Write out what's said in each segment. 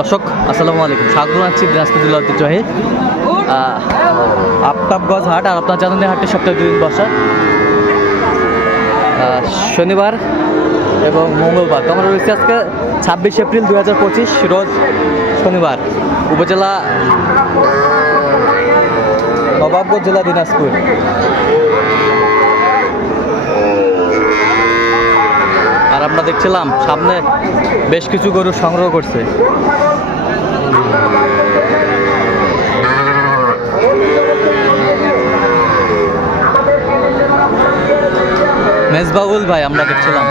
দর্শক আসসালামু আলাইকুম, স্বাগত জানাচ্ছি দিনাজপুর জেলার ঐতিহ্যবাহী আফতাবগঞ্জ হাট। আর আপনার জানেন হাটটি সপ্তাহে 2 দিন বসা, শনিবার এবং মঙ্গলবার। তো আমরা রয়েছি আজকে 26 এপ্রিল 2025 রোজ শনিবার, উপজেলা নবাবগঞ্জ, জেলা দিনাজপুর। আর আমরা দেখছিলাম সামনে বেশ কিছু গরু সংগ্রহ করছে। মেজবাউল ভাই আমরা দেখছিলাম।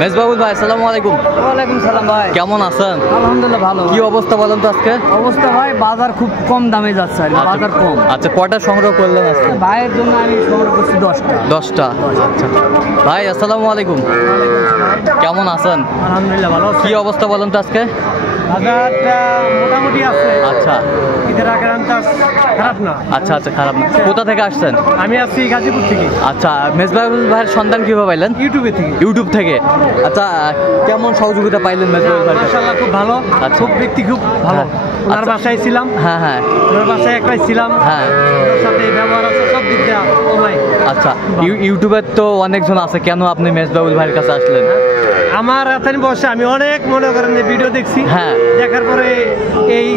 মেজবাউল ভাই আসসালামু আলাইকুম। ওয়ালাইকুম সালাম ভাই, কেমন আছেন? আলহামদুলিল্লাহ ভালো। কি অবস্থা বলেন তো আজকে? অবস্থা ভাই বাজার খুব কম দামে যাচ্ছে আর কি, বাজার কম। আচ্ছা, কয়টা সংগ্রহ করলেন আজকে? ভাইয়ের জন্য আমি সংগ্রহ করছি 10টা। 10টা। আচ্ছা ভাই আসসালামু আলাইকুম, কেমন আছেন? আলহামদুলিল্লাহ ভালো। কি অবস্থা বলেন তো আজকে? বাজারটা মোটামুটি আছে। আচ্ছা, ঈদের আগের আমটা খারাপ না। আচ্ছা আচ্ছা, খারাপ না। কোথা থেকে আসছেন? আমি আসছি গাজীপুর থেকে। আচ্ছা, মেজবাউল ভাইয়ের সন্ধান কিভাবে পাইলেন? ইউটিউবে থেকে। ইউটিউব থেকে। আচ্ছা, কেমন সহযোগিতা পাইলেন মেজবাউল ভাই? মাশাআল্লাহ খুব ভালো, খুব ব্যক্তি খুব ভালো। ওনার বাসায় ছিলাম। হ্যাঁ হ্যাঁ, ওনার বাসায় একলাই ছিলাম। হ্যাঁ, ওনার সাথে ব্যবহার আছে সব দিক দিয়ে অনলাইন। আচ্ছা, ইউটিউবের তো অনেকজন আছে, কেন আপনি মেজবাউল ভাইয়ের কাছে আসলেন? আমার এখানে বসে আমি অনেক মনে করেন যে ভিডিও দেখছি। হ্যাঁ, দেখার পরে এই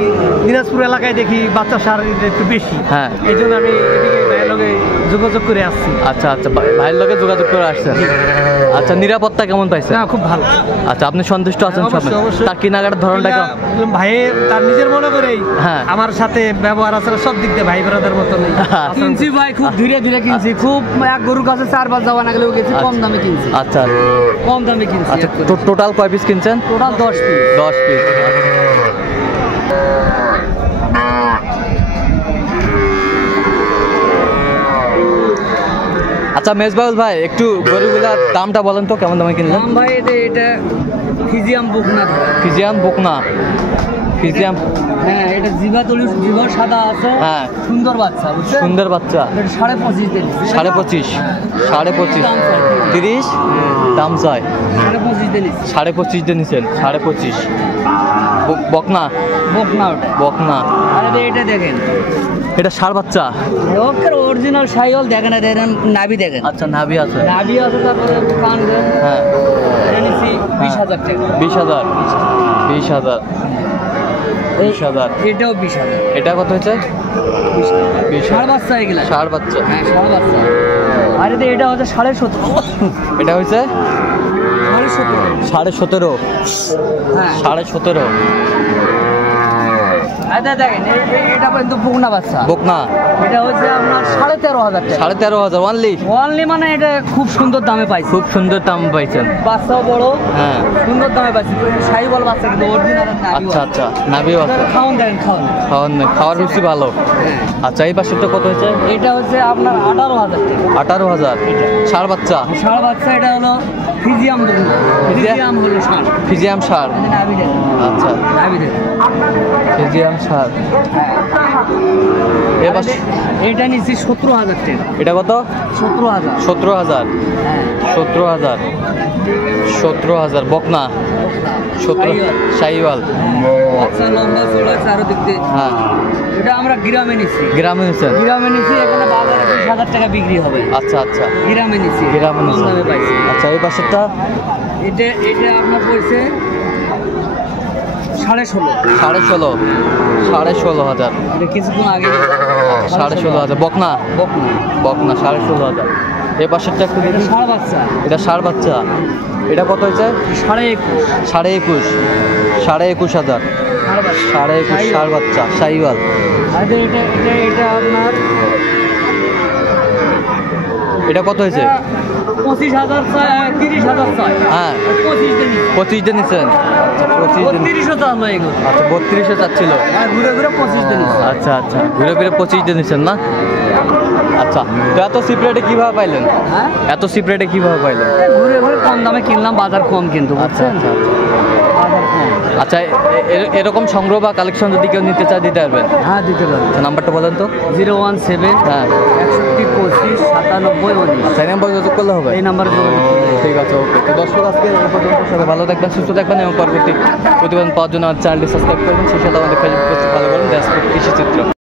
দিনাজপুর এলাকায় দেখি বাচ্চা সার একটু বেশি। হ্যাঁ, এই জন্য আমি এদিকে ভাইয়ের লগে যোগাযোগ করে আসছি। আচ্ছা আচ্ছা, ভাইয়ের লগে যোগাযোগ করে আসছেন। আচ্ছা, নিরাপত্তা কেমন পাইছেন? না, খুব ভালো। আচ্ছা, আপনি সন্তুষ্ট আছেন? অবশ্যই, অবশ্যই। তার কেনাকাটার ধরনটা কেমন? ভাইয়ের তার নিজের মনে করেই হ্যাঁ, আমার সাথে ব্যবহার আছে সব দিক দিয়ে ভাই ব্রাদার মতো নেই। কিনছি ভাই, খুব ধীরে ধীরে কিনছি। খুব এক গরুর কাছে 4-5 যাওয়া না গেলেও গেছি, কম দামে কিনছি। আচ্ছা, কম দামে কিনছি। আচ্ছা, টোটাল কয় পিস কিনছেন? Total 10 piece. 10 পিস। আচ্ছা মেজবাউল ভাই, একটু গরুগুলার দামটা বলেন তো, কেমন দামে কিনলেন? ভাই এটা ফিজিয়াম বকনা। ফিজিয়াম বকনা। ফিজিয়াম, হ্যাঁ, এটা জিভা সাদা আছে। হ্যাঁ, সুন্দর বাচ্চা, বুঝছেন? সুন্দর বাচ্চা। 25.5 দিন। 25.5, 25.5, 30 দাম চাই। 25.5 দিন। 25.5 দিয়ে নিছেন? 25.5 বকনা। বকনা ওটা। বকনা। আরে এটা দেখেন, এটা ষাঁড় বাচ্চা। ওকের অরিজিনাল সাইওয়াল দেখেন, দেখেন নাভি দেখেন। আচ্ছা, নাভি আছে। নাভি আছে, তারপরে কান দেন। হ্যাঁ, এনেছি 20,000 টাকা। 20,000। 20,000। 20,000। এটাও 20,000। এটা কত হয়েছে? 20,000। ষাঁড় বাচ্চা এগুলা। ষাঁড় বাচ্চা। হ্যাঁ, ষাঁড় বাচ্চা। আরে এটা হচ্ছে 17.5। এটা হয়েছে 17.5। 17.5। হ্যাঁ, 17.5। আচ্ছা দেখেন, এটা কিন্তু বকনা বাচ্চা। বকনা। এটা হচ্ছে আপনার 13,500 টাকা। 13,500 অনলি। অনলি মানে এটা খুব সুন্দর দামে পাইছি। খুব সুন্দর দাম পাইছেন। বাচ্চাও বড়। হ্যাঁ, সুন্দর দামে পাইছি। সাইওয়াল বাচ্চা কিন্তু অরিজিনাল নাভি। আচ্ছা আচ্ছা, নাভিও আছে। খাওয়ান দেখেন, খাওয়ান। খাওয়ার রুচি ভালো। আচ্ছা, এই পাশেরটা কত হয়েছে? এটা হচ্ছে আপনার 18,000 টাকা। 18,000। ষাঁড় বাচ্চা। ষাঁড় বাচ্চা, এটা হলো ফিজিয়াম বকনা। ফিজিয়াম হলো ষাঁড়। ফিজিয়াম ষাঁড়। নাভি দেখেন। আচ্ছা, নাভি দেখেন। ফিজিয়াম ষাঁড়। এবার এটা নিচ্ছি 17,000 টাকা। এটা কত? 17,000। 17,000। হ্যাঁ, 17,000। 17,000 বকনা। 17 শাহিওয়াল। বাচ্চা লম্বা চড়া চারো দিক দিয়ে। হ্যাঁ, এটা আমরা গ্রামে নিচ্ছি। গ্রামে নিচ্ছেন? গ্রামে নিচ্ছি, এখানে বাজারে 20,000 টাকা বিক্রি হবে। আচ্ছা আচ্ছা, গ্রামে নিচ্ছি। গ্রামে কম নিচ্ছেন। দামে পাইছি। আচ্ছা, এই পাশেরটা? এটা আপনার পড়ছে 16,500। 16,500। 16,500। এটা কিছুক্ষণ আগে 16,500 বকনা। বকনা। বকনা 16,500। এই পাশেরটা একটু এটা দেখি। ষাঁড় বাচ্চা। এটা ষাঁড় বাচ্চা। এটা কত হয়েছে? 21,500। 21,500। 21,500। ষাঁড় বাচ্চা। 21,500 ষাঁড় বাচ্চা শাহিওয়াল। আর এটা আপনার এটা কত হয়েছে? 25,000 চাই, 30,000 চাই। হ্যাঁ, 25 দিন। 25 দিয়ে নিচ্ছেন? আচ্ছা, 25 দিন। 32,000 চাল এগুলো। আচ্ছা, 32-এ চাচ্ছিল। আর ঘুরে ঘুরে 25 দিন। আচ্ছা আচ্ছা, ঘুরে ফিরে 25 দিয়ে নিচ্ছেন না? আচ্ছা, তো এত চিপ রেটে কীভাবে পাইলেন? হ্যাঁ, এত চিপ রেটে কীভাবে পাইলেন? ঘুরে ঘুরে কম দামে কিনলাম, বাজার কম কিন্তু। আচ্ছা বুঝছেন? আচ্ছা বাজার কম। আচ্ছা, এরকম সংগ্রহ বা কালেকশন যদি কেউ নিতে চায় দিতে পারবেন? হ্যাঁ, দিতে পারবেন। আচ্ছা, নাম্বারটা বলেন তো। 017 হ্যাঁ, 61 25 97 19। আচ্ছা, এই নাম্বার যোগাযোগ করলে হবে? এই নাম্বারে যোগাযোগ করবেন। ঠিক আছে, ওকে। তো দর্শক আজকে এই পর্যন্ত, সবাই ভালো থাকবেন, সুস্থ থাকবেন এবং পরবর্তী প্রতিবেদন পাওয়ার জন্য আমার চ্যানেলটি সাবস্ক্রাইব করবেন, সেই সাথে আমাদের ফেসবুক পেজটি ফলো করুন।